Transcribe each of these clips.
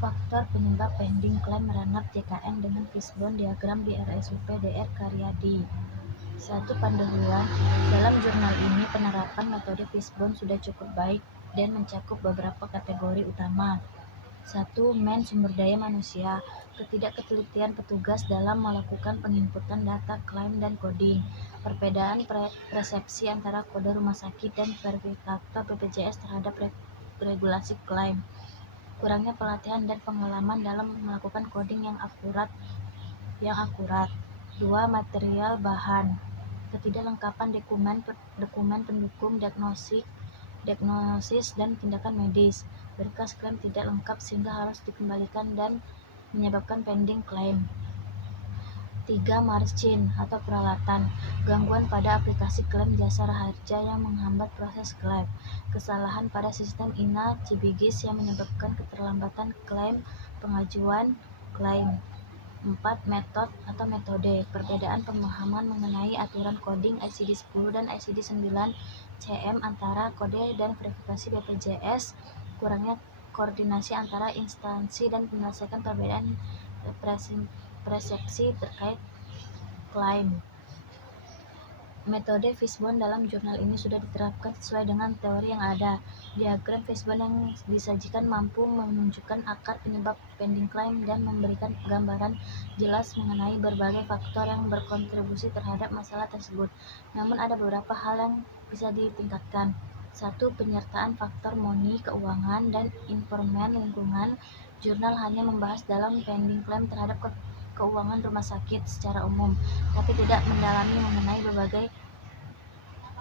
Faktor penyebab pending klaim run-up JKN dengan fishbone diagram di RSUP Dr. Karyadi. Satu pendahuluan, dalam jurnal ini penerapan metode fishbone sudah cukup baik dan mencakup beberapa kategori utama. 1. Sumber daya manusia. Ketidaktelitian petugas dalam melakukan penginputan data klaim dan coding. Perbedaan persepsi antara kode rumah sakit dan verifikator BPJS terhadap regulasi klaim. Kurangnya pelatihan dan pengalaman dalam melakukan coding yang akurat. 2. Material bahan. Ketidaklengkapan dokumen pendukung diagnosis dan tindakan medis. Berkas klaim tidak lengkap sehingga harus dikembalikan dan menyebabkan pending klaim. 3. Margin atau peralatan. Gangguan pada aplikasi klaim jasa raharja yang menghambat proses klaim. Kesalahan pada sistem INA Cibigis yang menyebabkan keterlambatan klaim pengajuan klaim. 4. Metode. Perbedaan pemahaman mengenai aturan coding ICD-10 dan ICD-9-CM antara kode dan verifikasi BPJS. Kurangnya koordinasi antara instansi dan menyelesaikan perbedaan persepsi terkait klaim. Metode fishbone dalam jurnal ini sudah diterapkan sesuai dengan teori yang ada. Diagram fishbone yang disajikan mampu menunjukkan akar penyebab pending klaim dan memberikan gambaran jelas mengenai berbagai faktor yang berkontribusi terhadap masalah tersebut. Namun ada beberapa hal yang bisa ditingkatkan. 1. Penyertaan faktor money, keuangan, dan informan lingkungan. Jurnal hanya membahas dalam pending klaim terhadap keuangan rumah sakit secara umum, tapi tidak mendalami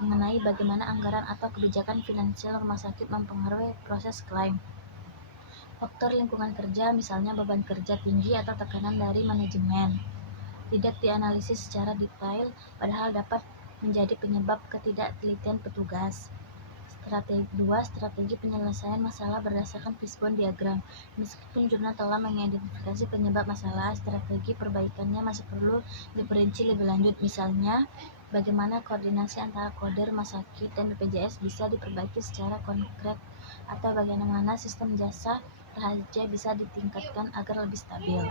mengenai bagaimana anggaran atau kebijakan finansial rumah sakit mempengaruhi proses klaim. Faktor lingkungan kerja, misalnya beban kerja tinggi atau tekanan dari manajemen, tidak dianalisis secara detail, padahal dapat menjadi penyebab ketidaktelitian petugas. 2. Strategi penyelesaian masalah berdasarkan fishbone diagram. Meskipun jurnal telah mengidentifikasi penyebab masalah, strategi perbaikannya masih perlu diperinci lebih lanjut. Misalnya, bagaimana koordinasi antara kode rumah sakit dan BPJS bisa diperbaiki secara konkret, atau bagaimana sistem jasa raharja bisa ditingkatkan agar lebih stabil.